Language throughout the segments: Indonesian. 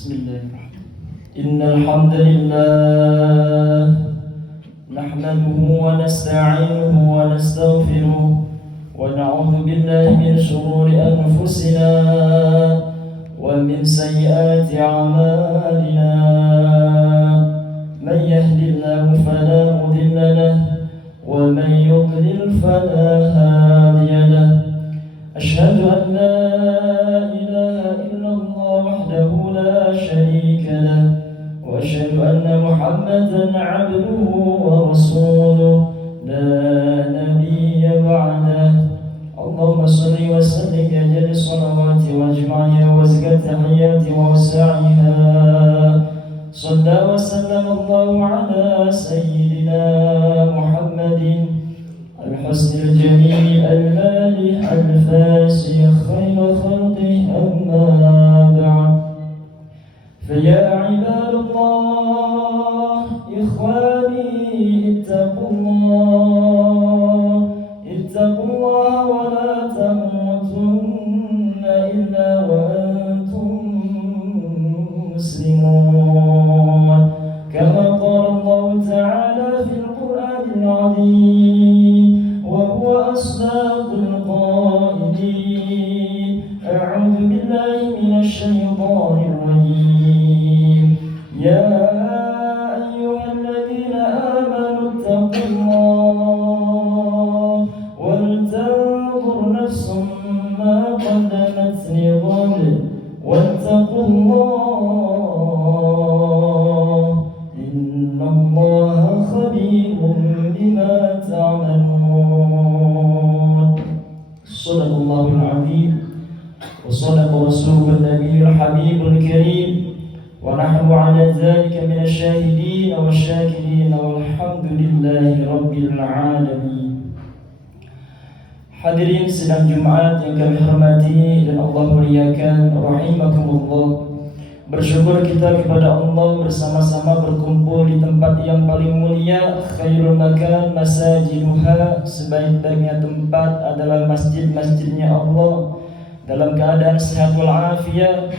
Bismillahirrahmanirrahim. Innal hamdalillah nahmaduhu wa nasta'inuhu wa nastaghfiruh wa na'udzu billahi min shururi anfusina wa min sayyiati a'malina. Man yahdihillahu fala mudilla lahu wa man yudlil fala hadiya lahu. Ashhadu an la ilaha illallah wahdahu la sharika lahu wa ashhadu anna Muhammadan 'abduhu wa rasuluh la nabiyya ba'dahu. Allahumma shalli wa sallim ya jalil salawati wa ajma'iha wa azka tahiyyati wa wasa'iha. Shalla wa sallama Allahu ala sayyidina Muhammadin الحسن الجميل المالح الفاسي خير خلقه أما بعد فيا عباد الله إخواني اتقوا الله ولا تموتن إلا وأنتم مسلمون كما قال الله تعالى في القرآن العظيم وهو أصدق القائلين. أعوذ بالله من الشيطان الرجيم. يا أيها الذين آمنوا اتقوا الله ولتنظر نفس ما قدمت لغد واتقوا الله إن الله خبير بما تعملون. صدق الله العظيم وصدق رسوله النبي الحبيب الكريم ونحن على ذلك من الشاهدين والشاكرين والحمد لله رب العالمين. Hadirin sidang Jumat yang kami hormati dan Allah muliakan rahimakumullah. Bersyukur kita kepada Allah bersama-sama berkumpul di tempat yang paling mulia. Khairul makan masajiduha, sebaik-baiknya tempat adalah masjid-masjidnya Allah, dalam keadaan sehat walafiat,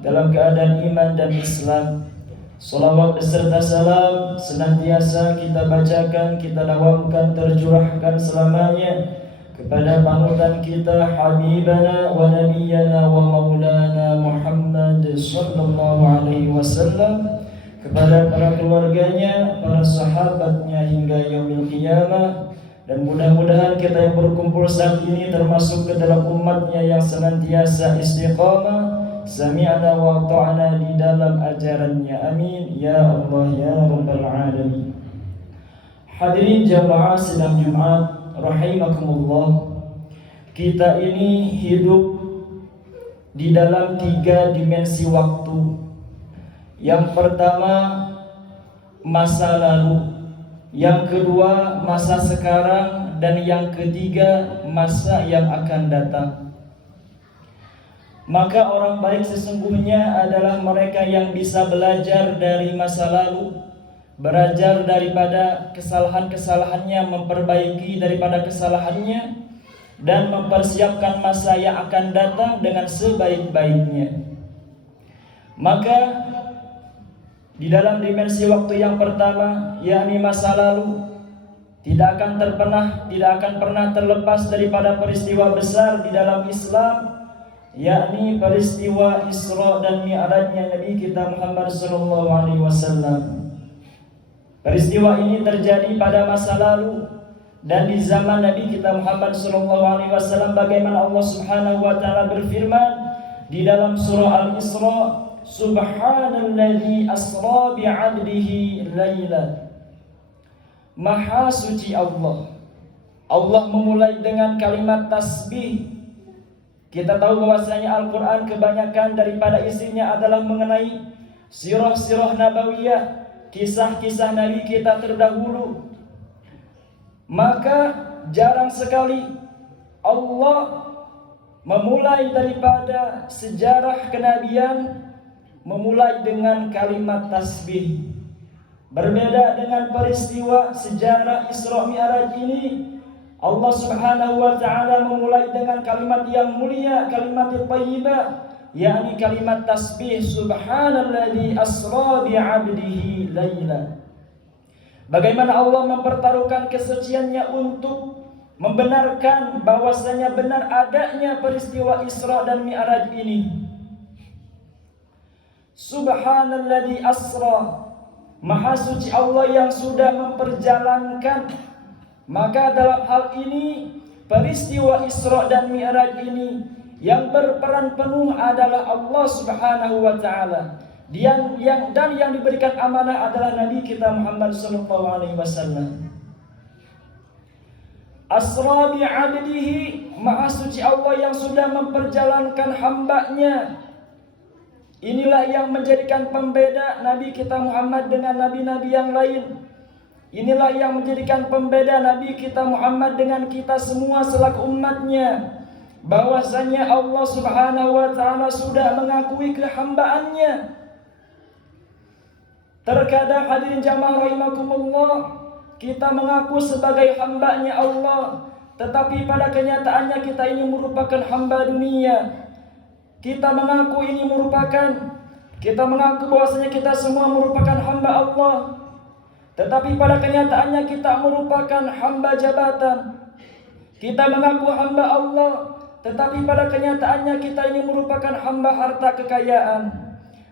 dalam keadaan iman dan Islam. Salawat beserta salam senantiasa kita bacakan, kita dawamkan, tercurahkan selamanya kepada panutan kita Habibana wa Nabiyyana wa Maulana Muhammad sallallahu alaihi wasallam, kepada para keluarganya, para sahabatnya hingga yaumil qiyamah. Dan mudah-mudahan kita yang berkumpul saat ini termasuk ke dalam umatnya yang senantiasa istiqamah sami'na wa ta'ana di dalam ajarannya. Amin ya Allah ya rabbal alamin. Hadirin jamaah sidang Jumat rahimakumullah, kita ini hidup di dalam 3 dimensi waktu. Yang pertama masa lalu, yang kedua masa sekarang, dan yang ketiga masa yang akan datang. Maka orang baik sesungguhnya adalah mereka yang bisa belajar dari masa lalu, belajar daripada kesalahan-kesalahannya, memperbaiki daripada kesalahannya, dan mempersiapkan masa yang akan datang dengan sebaik-baiknya. Maka di dalam dimensi waktu yang pertama, yakni masa lalu, tidak akan pernah terlepas daripada peristiwa besar di dalam Islam, yakni peristiwa Isra dan Mi'rajnya Nabi kita Muhammad sallallahu alaihi wasallam. Peristiwa ini terjadi pada masa lalu dan di zaman Nabi kita Muhammad sallallahu alaihi wasallam, bagaimana Allah Subhanahu wa taala berfirman di dalam surah Al-Isra, Subhanalladzi asra bi'abdihi laila. Maha suci Allah. Allah memulai dengan kalimat tasbih. Kita tahu bahwasanya Al-Qur'an kebanyakan daripada isinya adalah mengenai sirah-sirah nabawiyah, kisah-kisah Nabi kita terdahulu. Maka jarang sekali Allah memulai daripada sejarah kenabian memulai dengan kalimat tasbih. Berbeda dengan peristiwa sejarah Isra Mi'raj ini, Allah Subhanahu wa taala memulai dengan kalimat yang mulia, kalimat thayyibah, yakni kalimat tasbih subhanalladzi asra bi 'abdihi laila. Bagaimana Allah mempertaruhkan kesuciannya untuk membenarkan bahwasanya benar adanya peristiwa Isra dan Mi'raj ini. Subhanalladzi asra, maha suci Allah yang sudah memperjalankan. Maka dalam hal ini peristiwa Isra dan Mi'raj ini yang berperan penuh adalah Allah Subhanahu wa taala. Yang diberikan amanah adalah Nabi kita Muhammad sallallahu alaihi wasallam. Asra bi 'abdihi, maha suci Allah yang sudah memperjalankan hambanya. Inilah yang menjadikan pembeda Nabi kita Muhammad dengan nabi-nabi yang lain. Inilah yang menjadikan pembeda Nabi kita Muhammad dengan kita semua selaku umatnya, bahwasanya Allah Subhanahu wa taala sudah mengakui kehambaannya. Terkadang hadirin jamaah rahimakumullah, kita mengaku sebagai hambanya Allah, tetapi pada kenyataannya kita ini merupakan hamba dunia. Kita mengaku bahwasanya kita semua merupakan hamba Allah, tetapi pada kenyataannya kita merupakan hamba jabatan. Kita mengaku hamba Allah, tetapi pada kenyataannya kita ini merupakan hamba harta kekayaan.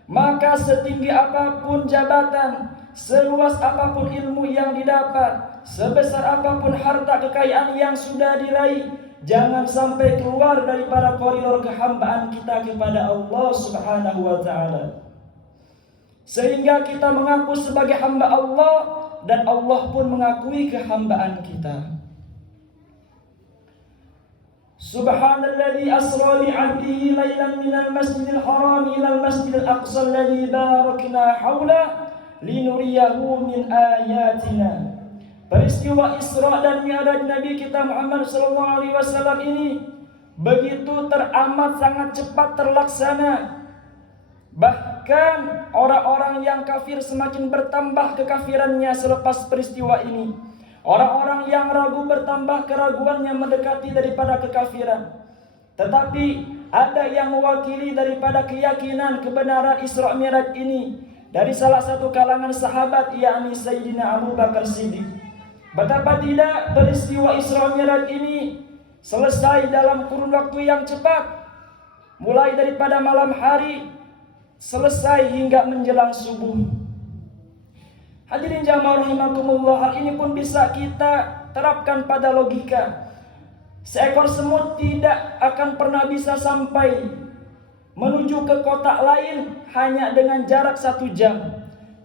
Maka setinggi apapun jabatan, seluas apapun ilmu yang didapat, sebesar apapun harta kekayaan yang sudah diraih, jangan sampai keluar daripada koridor kehambaan kita kepada Allah Subhanahu wa taala. Sehingga kita mengaku sebagai hamba Allah dan Allah pun mengakui kehambaan kita. Subhanalladzi asra bi 'abdihi lailan minal masjidil haram ilal masjidil aqsa alladzi barakna haula linuriyahu min ayatina. Peristiwa Isra dan Mi'raj Nabi kita Muhammad sallallahu alaihi wasallam ini begitu teramat sangat cepat terlaksana. Bahkan orang-orang yang kafir semakin bertambah kekafirannya selepas peristiwa ini. Orang-orang yang ragu bertambah keraguannya mendekati daripada kekafiran. Tetapi ada yang mewakili daripada keyakinan kebenaran Isra Mi'raj ini dari salah satu kalangan sahabat, yakni Sayyidina Abu Bakar Siddiq. Betapa tidak peristiwa Isra Mi'raj ini selesai dalam kurun waktu yang cepat, mulai daripada malam hari selesai hingga menjelang subuh. Hadirin jamaah rahimakumullah, hal ini pun bisa kita terapkan pada logika. Seekor semut tidak akan pernah bisa sampai menuju ke kota lain hanya dengan jarak 1 jam.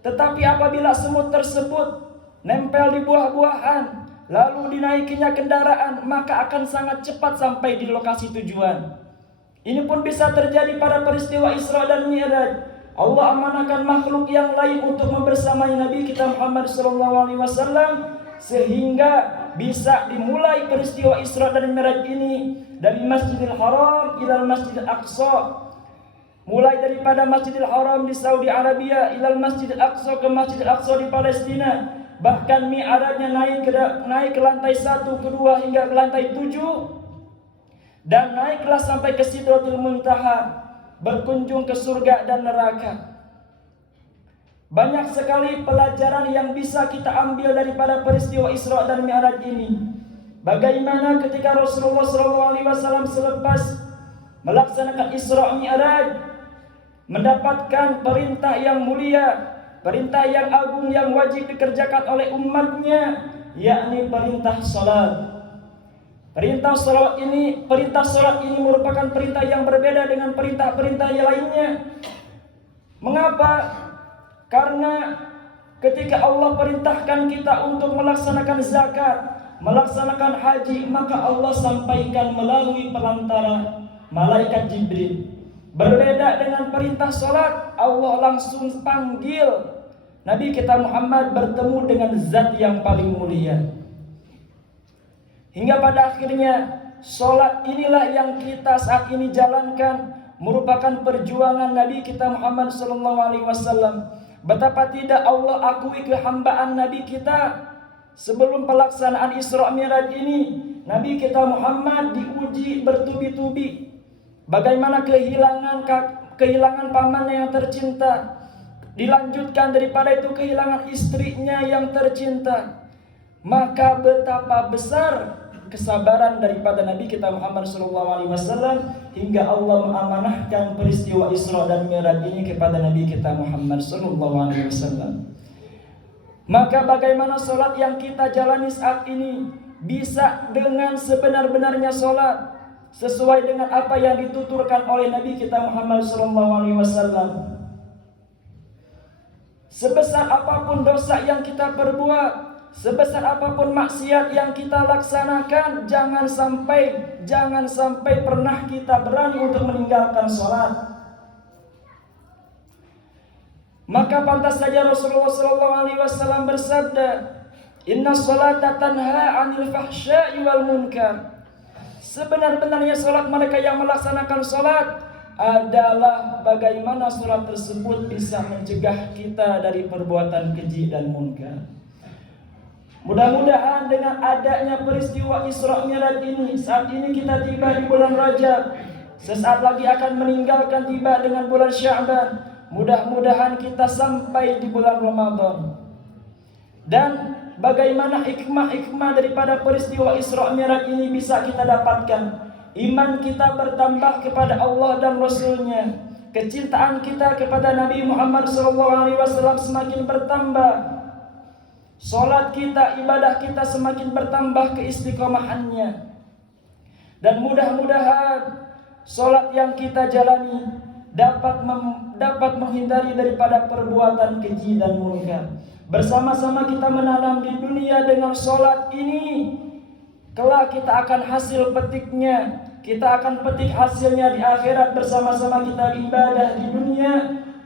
Tetapi apabila semut tersebut nempel di buah-buahan, lalu dinaikinya kendaraan, maka akan sangat cepat sampai di lokasi tujuan. Ini pun bisa terjadi pada peristiwa Isra dan Mi'raj. Allah amanahkan makhluk yang lain untuk membersamai Nabi kita Muhammad SAW, sehingga bisa dimulai peristiwa Isra dan Mi'raj ini dari Masjidil Haram ilal Masjidil Aqsa. Mulai daripada Masjidil Haram di Saudi Arabia ilal Masjidil Aqsa ke Masjidil Aqsa di Palestina. Bahkan Mi'rajnya naik ke lantai 1, kedua hingga ke lantai 7, dan naiklah sampai ke Sidratul Muntaha, berkunjung ke surga dan neraka. Banyak sekali pelajaran yang bisa kita ambil daripada peristiwa Isra dan Mi'raj ini. Bagaimana ketika Rasulullah SAW selepas melaksanakan Isra Mi'raj mendapatkan perintah yang mulia, perintah yang agung yang wajib dikerjakan oleh umatnya, yakni perintah salat. Perintah salat ini merupakan perintah yang berbeda dengan perintah-perintah yang lainnya. Mengapa? Karena ketika Allah perintahkan kita untuk melaksanakan zakat, melaksanakan haji, maka Allah sampaikan melalui perantara malaikat Jibril. Berbeda dengan perintah salat, Allah langsung panggil Nabi kita Muhammad bertemu dengan zat yang paling mulia. Hingga pada akhirnya sholat inilah yang kita saat ini jalankan, merupakan perjuangan Nabi kita Muhammad SAW. Betapa tidak Allah akui kehambaan Nabi kita. Sebelum pelaksanaan Isra Mi'raj ini, Nabi kita Muhammad diuji bertubi-tubi. Bagaimana kehilangan pamannya yang tercinta. Dilanjutkan daripada itu kehilangan istrinya yang tercinta. Maka betapa besar kesabaran daripada Nabi kita Muhammad SAW hingga Allah mengamanahkan peristiwa Isra dan Mi'raj ini kepada Nabi kita Muhammad SAW. Maka bagaimana sholat yang kita jalani saat ini bisa dengan sebenar-benarnya sholat sesuai dengan apa yang dituturkan oleh Nabi kita Muhammad SAW. Sebesar apapun dosa yang kita perbuat, sebesar apapun maksiat yang kita laksanakan, jangan sampai pernah kita berani untuk meninggalkan sholat. Maka pantas saja Rasulullah SAW bersabda, Inna sholata tanha 'anil fahsya'i wal munkar. Sebenar-benarnya sholat mereka yang melaksanakan sholat adalah bagaimana sholat tersebut bisa mencegah kita dari perbuatan keji dan munkar. Mudah-mudahan dengan adanya peristiwa Isra Mi'raj ini, saat ini kita tiba di bulan Rajab, sesaat lagi akan meninggalkan tiba dengan bulan Sya'ban. Mudah-mudahan kita sampai di bulan Ramadan. Dan bagaimana hikmah-hikmah daripada peristiwa Isra Mi'raj ini bisa kita dapatkan. Iman kita bertambah kepada Allah dan Rasul-Nya. Kecintaan kita kepada Nabi Muhammad SAW semakin bertambah. Salat kita, ibadah kita semakin bertambah keistiqomahannya. Dan mudah-mudahan salat yang kita jalani dapat menghindari daripada perbuatan keji dan munkar. Bersama-sama kita menanam di dunia dengan salat ini, kelak kita akan hasil petiknya. Kita akan petik hasilnya di akhirat bersama-sama kita ibadah di dunia.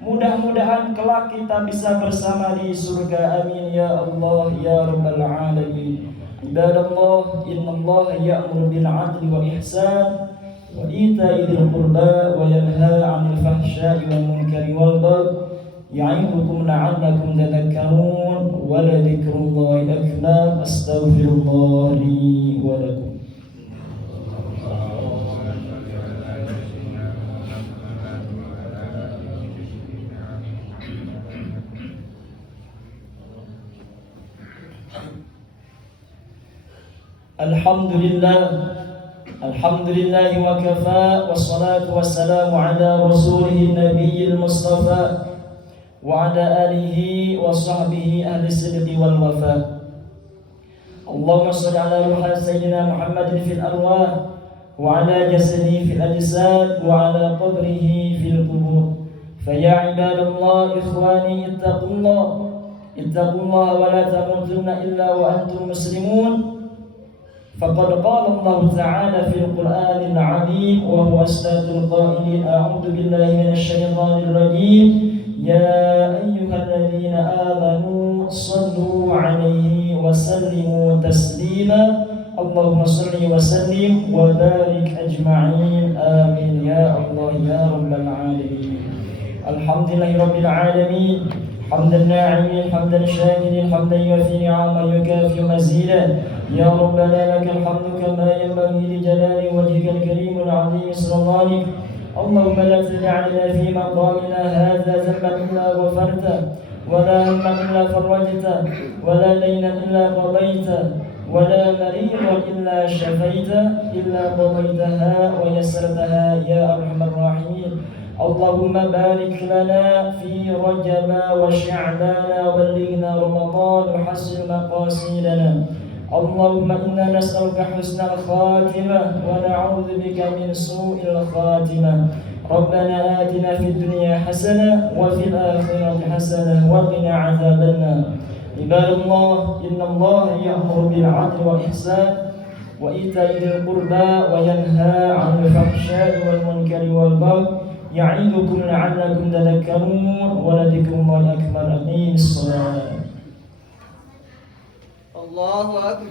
Mudah-mudahan kelak kita bisa bersama di surga. Amin ya Allah ya rabbal alamin. Ibadallah, innallaha ya'muru bil 'adli wal ihsan wa ita'i dzil qurba wa yanha 'anil fahsya'i wal munkari wal baghi ya'idukum la'allakum tadhakkarun wa la dzikrullahi akbar. Astaghfirullah li wa lakum. Alhamdulillah wa kafa wassalatu wassalamu ala rasulih nabiyil mustafa wa ala alihi wa sahbihi ahli sidqi wal wafa. Allahumma salli ala ruha sayyidina Muhammadin fil arwah wa ala jasadihi fil ajsad wa ala qabrihi fil qubur. Faya ibadallah ikhwani ittaqullah wa la tamutunna illa wa antum muslimun. فقد قال الله تعالى في القرآن العظيم وهو أصدق القائلين أعوذ بالله من الشيطان الرجيم يا أيها الذين آمنوا صلوا عليه وسلموا تسليما اللهم صل وسلم وبارك أجمعين آمين يا الله يا رب العالمين. الحمد لله رب العالمين حمدا ناعمين حمدا شاكرين حمدا يوفي نعما يكافئ مزيدا. يا ربنا لك الحمد كما ينبغي لجلال وجهك الكريم العظيم سلطانك. اللهم لا تدع لنا في مقامنا هذا ذنبا الا غفرته ولا هما الا فرجته ولا دينا الا قضيته ولا مريضا الا شفيته الا قضيتها ويسرتها يا ارحم الراحمين. اللهم بارك لنا في رجب وشعبان وبلغنا رمضان وحسن مقاصدنا. اللهم إنا نسألك حسن الخاتمة ونعوذ بك من سوء الخاتمة. ربنا آتنا في الدنيا حسنة وفي الآخرة حسنة وقنا عذاب النار. عباد الله إن الله يأمر بالعدل والإحسان وإيتاء ذي القربى وينهى عن الفحشاء والمنكر والبغي يعظكم لعلكم تذكرون ولذكر الله أكبر. أقيموا الصلاة. الله أكبر.